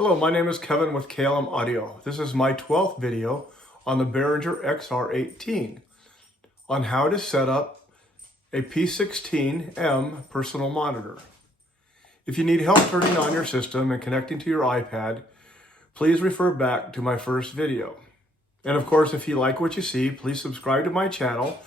Hello, my name is Kevin with KLM Audio. This is my 12th video on the Behringer XR18 on how to set up a P16M personal monitor. If you need help turning on your system and connecting to your iPad, please refer back to my first video. And of course, if you like what you see, please subscribe to my channel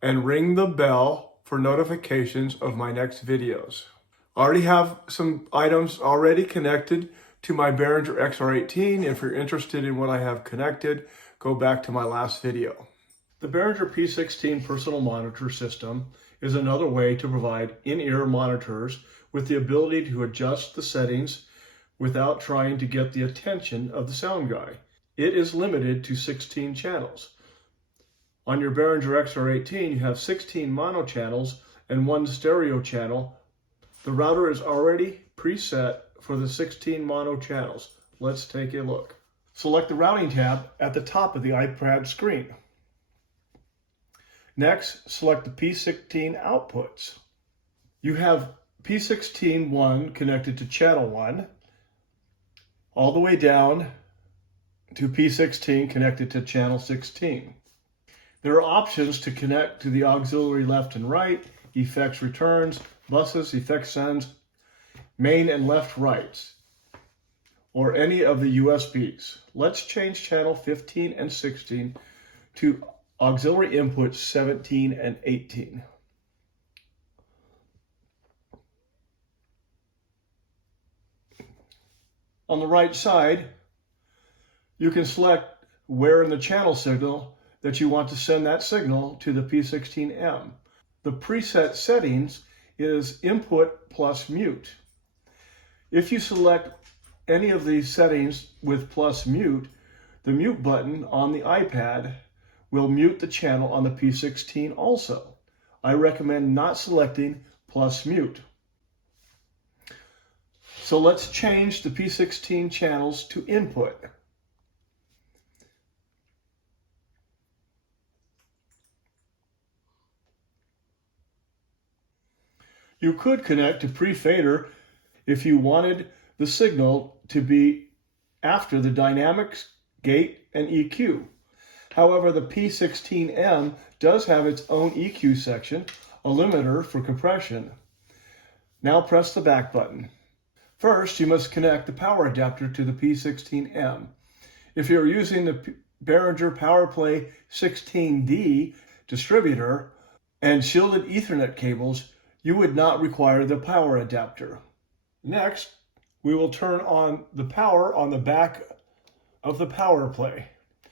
and ring the bell for notifications of my next videos. I already have some items already connected to my Behringer XR18. If you're interested in what I have connected, go back to my last video. The Behringer P16 personal monitor system is another way to provide in-ear monitors with the ability to adjust the settings without trying to get the attention of the sound guy. It is limited to 16 channels. On your Behringer XR18, you have 16 mono channels and 1 stereo channel. The router is already preset for the 16 mono channels. Let's take a look. Select the routing tab at the top of the iPad screen. Next, select the P16 outputs. You have P16-1 connected to channel 1, all the way down to P16 connected to channel 16. There are options to connect to the auxiliary left and right, effects returns, buses, effects sends, main and left rights, or any of the USBs. Let's change channel 15 and 16 to auxiliary inputs 17 and 18. On the right side, you can select where in the channel signal that you want to send that signal to the P16M. The preset settings is input plus mute. If you select any of these settings with plus mute, the mute button on the iPad will mute the channel on the P16 also. I recommend not selecting plus mute. So let's change the P16 channels to input. You could connect to pre-fader if you wanted the signal to be after the dynamics, gate, and EQ. However, the P16M does have its own EQ section, a limiter for compression. Now press the back button. First, you must connect the power adapter to the P16M. If you're using the Behringer PowerPlay 16D distributor and shielded Ethernet cables, you would not require the power adapter. Next, we will turn on the power on the back of the PowerPlay.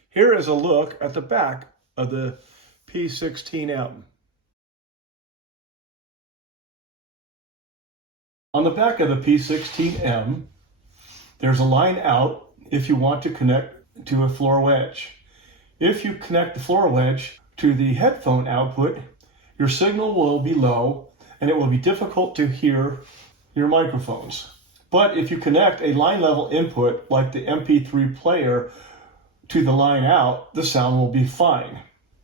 Here is a look at the back of the P16M. On the back of the P16M, there's a line out if you want to connect to a floor wedge. If you connect the floor wedge to the headphone output, your signal will be low and it will be difficult to hear your microphones. But if you connect a line level input like the MP3 player to the line out, the sound will be fine.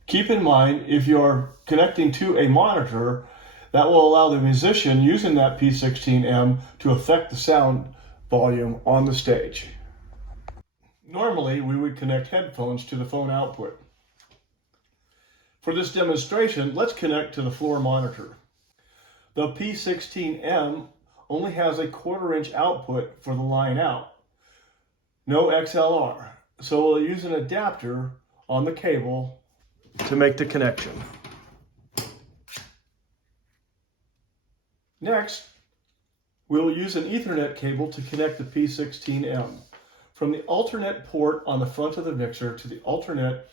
Keep in mind, if you're connecting to a monitor, that will allow the musician using that P16M to affect the sound volume on the stage. Normally, we would connect headphones to the phone output. For this demonstration, let's connect to the floor monitor. The P16M only has a 1/4 inch output for the line out, no XLR. So we'll use an adapter on the cable to make the connection. Next, we'll use an Ethernet cable to connect the P16M from the alternate port on the front of the mixer to the alternate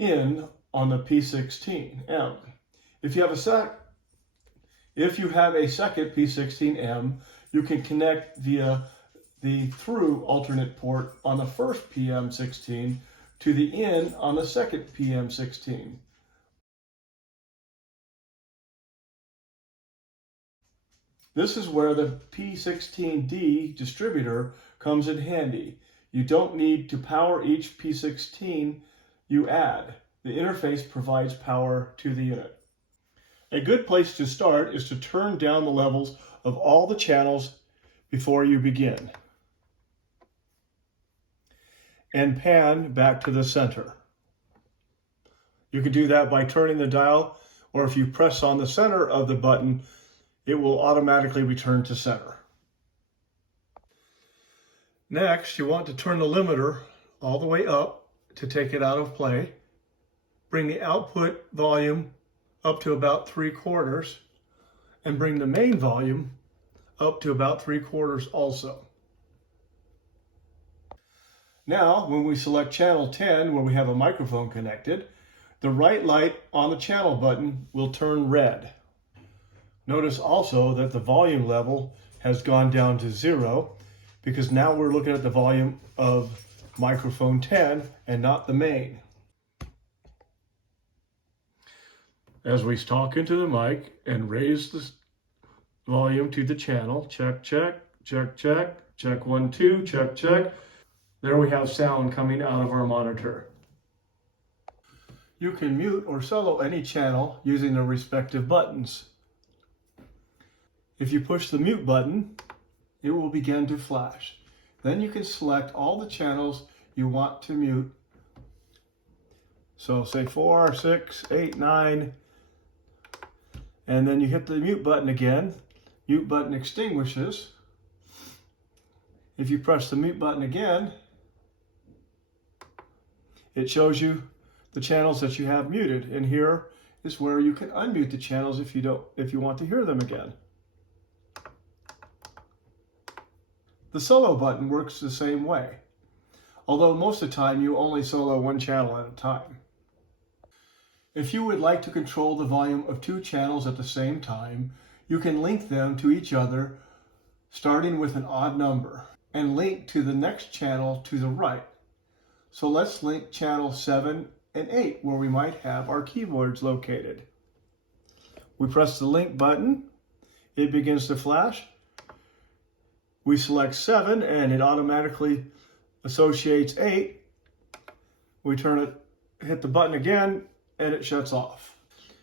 in on the P16M. If you have a second P16M, you can connect via the through alternate port on the first PM16 to the in on the second PM16. This is where the P16D distributor comes in handy. You don't need to power each P16 you add. The interface provides power to the unit. A good place to start is to turn down the levels of all the channels before you begin. and pan back to the center. You can do that by turning the dial, or if you press on the center of the button, it will automatically return to center. Next, you want to turn the limiter all the way up to take it out of play. Bring the output volume up to about 3/4 and bring the main volume up to about 3/4 also. Now, when we select channel 10 where we have a microphone connected, the right light on the channel button will turn red. Notice also that the volume level has gone down to 0 because now we're looking at the volume of microphone 10 and not the main. As we talk into the mic and raise the volume to the channel, check, check, check, check, check 1, 2, check, check. There we have sound coming out of our monitor. You can mute or solo any channel using the respective buttons. If you push the mute button, it will begin to flash. Then you can select all the channels you want to mute. So say 4, 6, 8, 9, and then you hit the mute button again. Mute button extinguishes. If you press the mute button again, it shows you the channels that you have muted, and here is where you can unmute the channels if you want to hear them again. The solo button works the same way, although most of the time you only solo one channel at a time. If you would like to control the volume of 2 channels at the same time, you can link them to each other starting with an odd number and link to the next channel to the right. So let's link channel 7 and 8 where we might have our keyboards located. We press the link button, it begins to flash. We select 7 and it automatically associates 8. We hit the button again and it shuts off.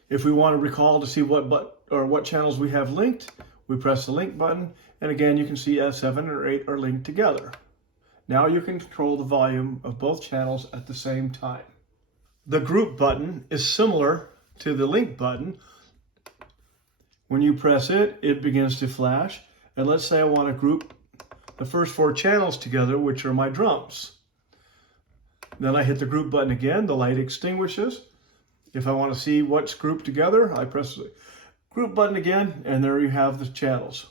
If we want to recall to see what channels we have linked, we press the link button and again you can see as 7 or 8 are linked together. Now you can control the volume of both channels at the same time. The group button is similar to the link button. When you press it, it begins to flash. And let's say I want to group the first 4 channels together, which are my drums. Then I hit the group button again, the light extinguishes. If I want to see what's grouped together, I press the group button again, and there you have the channels.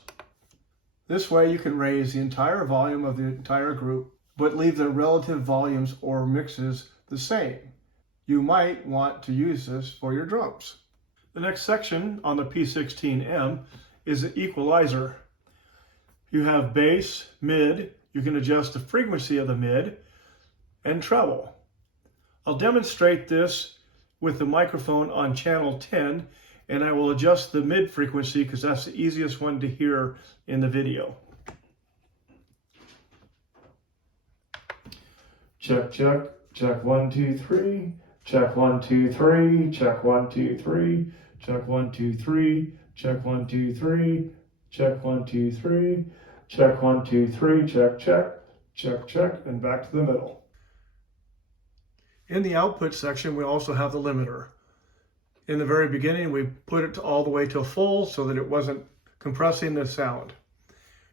This way you can raise the entire volume of the entire group, but leave the relative volumes or mixes the same. You might want to use this for your drums. The next section on the P16M is the equalizer. You have bass, mid, you can adjust the frequency of the mid, and treble. I'll demonstrate this with the microphone on channel 10, and I will adjust the mid frequency because that's the easiest one to hear in the video. Check, check, check 1, 2, 3, check 1, 2, 3, check 1, 2, 3, check 1, 2, 3, check 1, 2, 3, check 1, 2, 3, check 1, 2, 3, check, check, check, check, and back to the middle. In the output section, we also have the limiter. In the very beginning, we put it all the way to full so that it wasn't compressing the sound.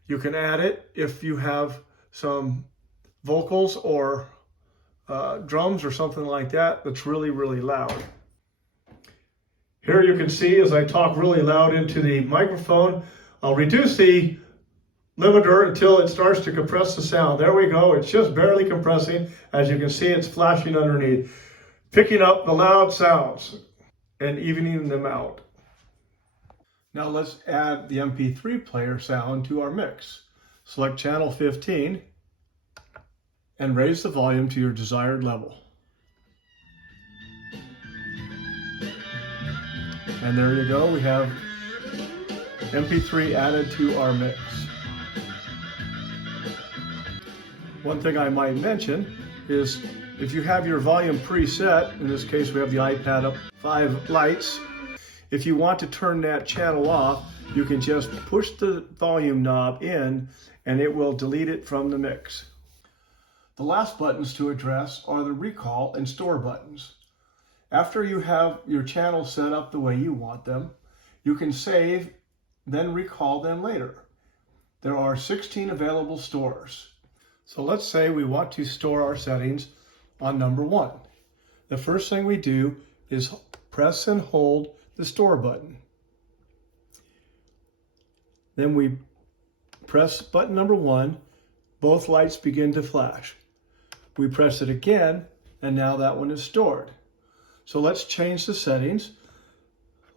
You can add it if you have some vocals or drums or something like that that's really, really loud. Here you can see as I talk really loud into the microphone, I'll reduce the limiter until it starts to compress the sound. There we go, it's just barely compressing. As you can see, it's flashing underneath, picking up the loud sounds and evening them out. Now let's add the MP3 player sound to our mix. Select channel 15 and raise the volume to your desired level. And there you go, we have MP3 added to our mix. One thing I might mention is if you have your volume preset, in this case we have the iPad up 5 lights, if you want to turn that channel off, you can just push the volume knob in and it will delete it from the mix. The last buttons to address are the recall and store buttons. After you have your channel set up the way you want them, you can save, then recall them later. There are 16 available stores. So let's say we want to store our settings on number 1. The first thing we do is press and hold the store button. Then we press button number 1, both lights begin to flash. We press it again, and now that one is stored. So let's change the settings.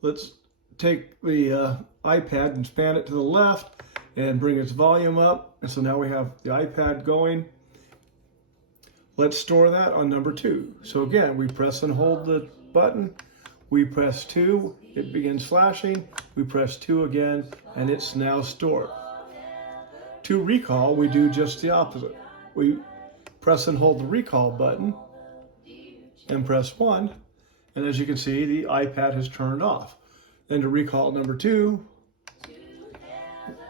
Let's take the iPad and span it to the left and bring its volume up. And so now we have the iPad going. Let's store that on number 2. So again, we press and hold the button. We press 2, it begins flashing. We press 2 again, and it's now stored. To recall, we do just the opposite. We press and hold the recall button and press 1. And as you can see, the iPad has turned off. Then to recall number 2,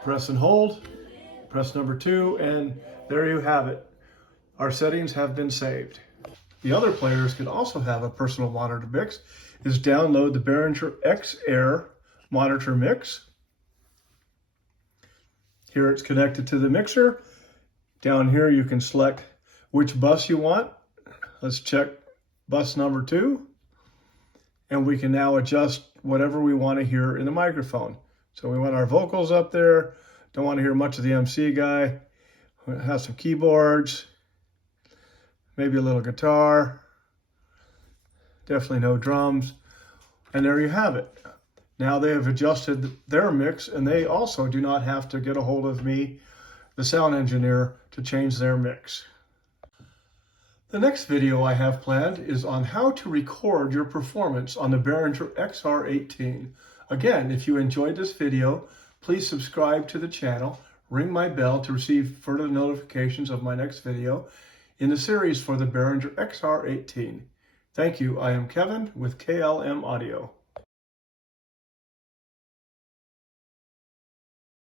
press and hold, press number 2, and there you have it. Our settings have been saved. The other players can also have a personal monitor mix is download the Behringer XR monitor mix. Here it's connected to the mixer. Down here you can select which bus you want. Let's check bus number 2. And we can now adjust whatever we want to hear in the microphone. So we want our vocals up there. Don't want to hear much of the MC guy. We have some keyboards, maybe a little guitar. Definitely no drums. And there you have it. Now they have adjusted their mix, and they also do not have to get a hold of me, the sound engineer, to change their mix. The next video I have planned is on how to record your performance on the Behringer XR18. Again, if you enjoyed this video, please subscribe to the channel, ring my bell to receive further notifications of my next video in the series for the Behringer XR18. Thank you. I am Kevin with KLM Audio.